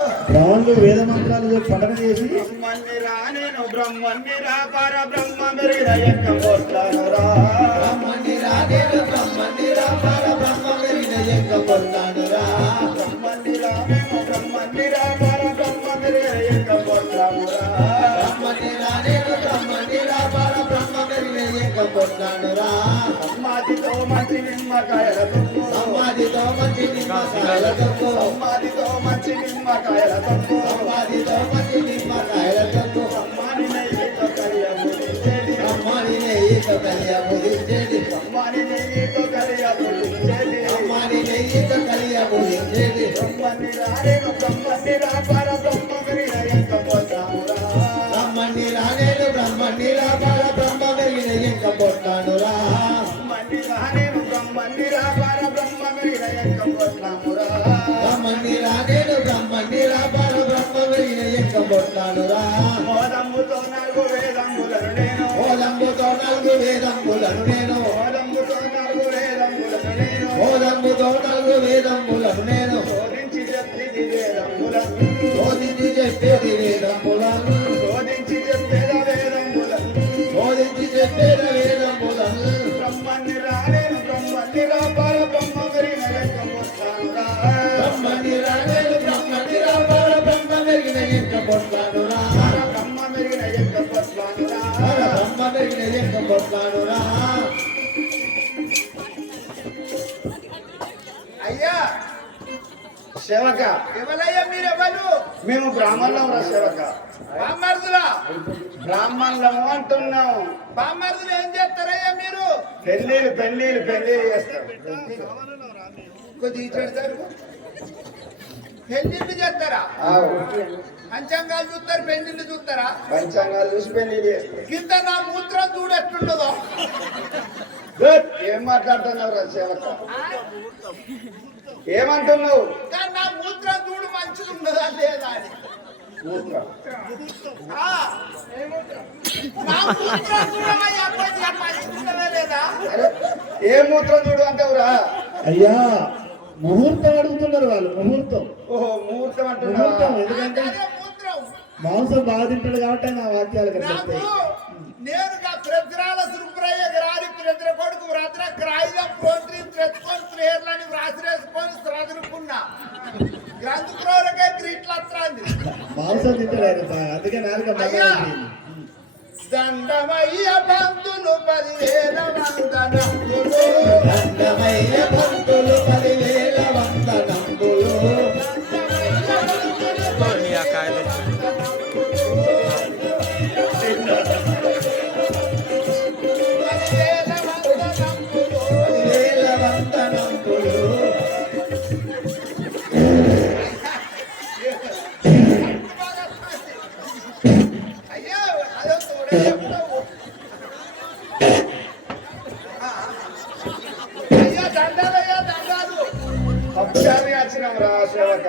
బ్రాహ్మణులు వేద మంత్రాలు పఠన చేసి బ్రహ్మన్నిరా నేను బ్రహ్మన్నిరా పర బ్రహ్మ యొక్క పొందానురా మంచి నిమ్మకాయల తొక్కు మంచి నిమ్మకాయల తొక్కు. సమ్మాదితో మంచి నిమ్మకాయల తొక్కు. సమాధితో మంచి నిమ్మకాయల తొక్కు. సమ్మాని నెయ్యితో కలియబులించేది అమ్మాని నెయ్యితో కలియ ముగించేది. సమ్మాని నెయ్యితో కలియబులించేది అమ్మాని నెయ్యితో కలియ ముగించేది. బ్రహ్మన్నిరా నేను బ్రహ్మన్నిరా పర బ్రహ్మ మెరిగిన యొక్క పోట్లానురా బ్రహ్మనిరా నేను బ్రహ్మనిరా పర బ్రహ్మ నేను బ్రహ్మ మోదమ్ముతో నాలుగు నేను వేదంబులను నేను. మోదమ్ముతో నాలుగు నేను వేదంబులను నేను. శోధించి చెప్పిది వేదంబులను. శోధించి చెప్పేద వేదములను బోధించి చెప్పేది పొందానురా అయ్యా! సేవక. ఎవరయ్యా మీరెవరు మేము బ్రాహ్మణులం రా సేవక. బామ్మర్దులా? బ్రాహ్మణులము అంటున్నాం. బామ్మర్దులు ఏం చేస్తారయ్యా మీరు? పెళ్ళిళ్ళు పెళ్ళిళ్ళు పెళ్ళిళ్ళు చేస్తాం కొద్దిగా పెళ్ళిళ్ళు చేస్తారా. పంచాంగాలు చూస్తారు పెళ్ళిళ్ళు చూస్తారా? పంచాంగాలు చూసి పెళ్ళిళ్ళు చేస్తాం కింద నా మూత్రం చూడు ఎట్లుండదో గుడ్. ఏం మాట్లాడుతున్నావు రా సేవక ఏమంటున్నావు? నా మూత్రం చూడు మంచిగా ఉండదా లేదా అని. మూత్రం. ఏ మూత్రం చూడు అంటావురా? అయ్యా ముహూర్తం అడుగుతున్నారు వాళ్ళు ముహూర్తం. ఓహో ముహూర్తం అంటున్నావా? ముహూర్తం ఎందుకంటే మాంసం బాగా తింటాడు కాబట్టి ఆయన వాక్యాలు కనిపిస్తాయి నేరుగా ప్రజ్రాల సురుప్రయ్య గారి ప్రజల కొడుకు వ్రత క్రాయిదం తెచ్చుకొని వ్రాసిరేసుకొని శ్రదురుకున్నా గ్రంథుకురోలకే గ్రీట్లు వస్తుంది మాంసం బాగా అందుకే. దండమయ్య బంధులు పదివేల వందనములు దండమయ్య పక్షాన్ని వచ్చినాం రా సేవక.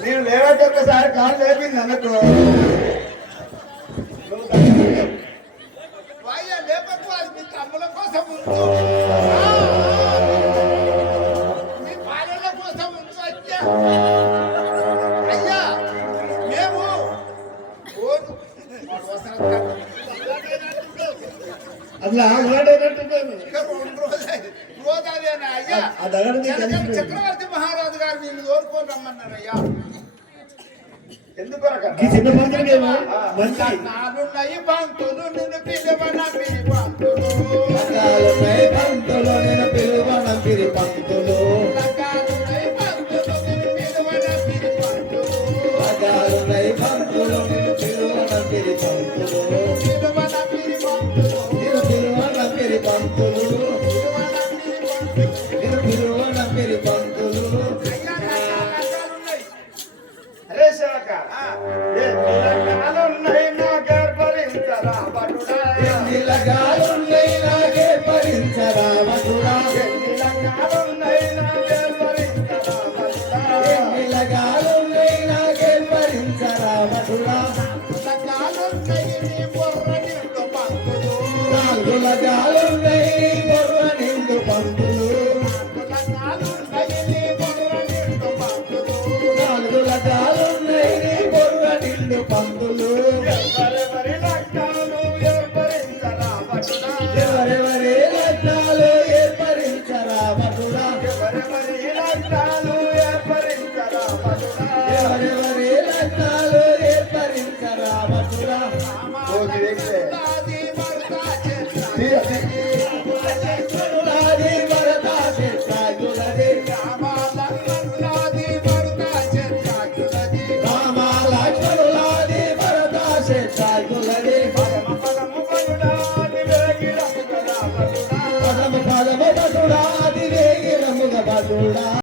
నేను లేవైతే ఒకసారి కాలు లేపింది అన్నకు కోసం ఉంచు మీ భార్యల కోసం అట్లా ఉల్లాడేటట్టు రోజు అదేనా అయ్యా? చక్రవర్తి నిన్ను తోడుకొని రమ్మన్నారయ్యా. ఎందుకు నాలున్నాయి పంతులు నిన్ను పిలువ నా పిలువ meu pastor